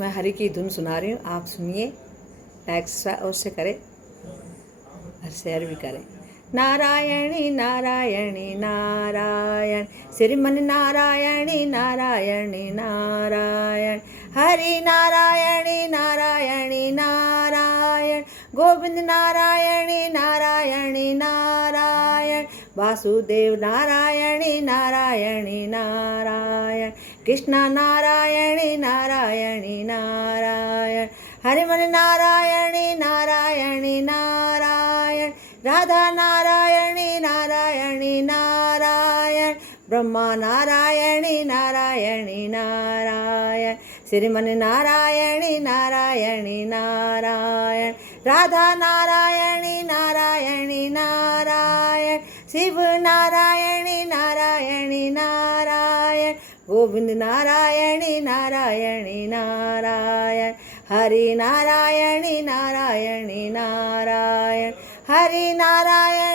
मैं हरि की धुन सुना रही हूँ, आप सुनिए, लाइक अवश्य करें और शेयर भी करें। नारायणी नारायणी नारायण, श्रीमन नारायणी नारायणी नारायण, हरि नारायणी नारायणी नारायण, गोविंद नारायणी नारायणी नारायण, वासुदेव नारायणी नारायणी नारायण, कृष्ण नारायणी नारायणी नारायण, हरिमन नारायणी नारायणी नारायण, राधा नारायणी नारायणी नारायण, ब्रह्मा नारायणी नारायणी नारायण, श्रीमन नारायणी नारायणी नारायण, राधा नारायणी नारायणी नारायण, शिव नारायणी नारायणी नारायण, गोविंद नारायणी नारायणी नारायण, हरि नारायणी नारायणी नारायण, हरि नारायण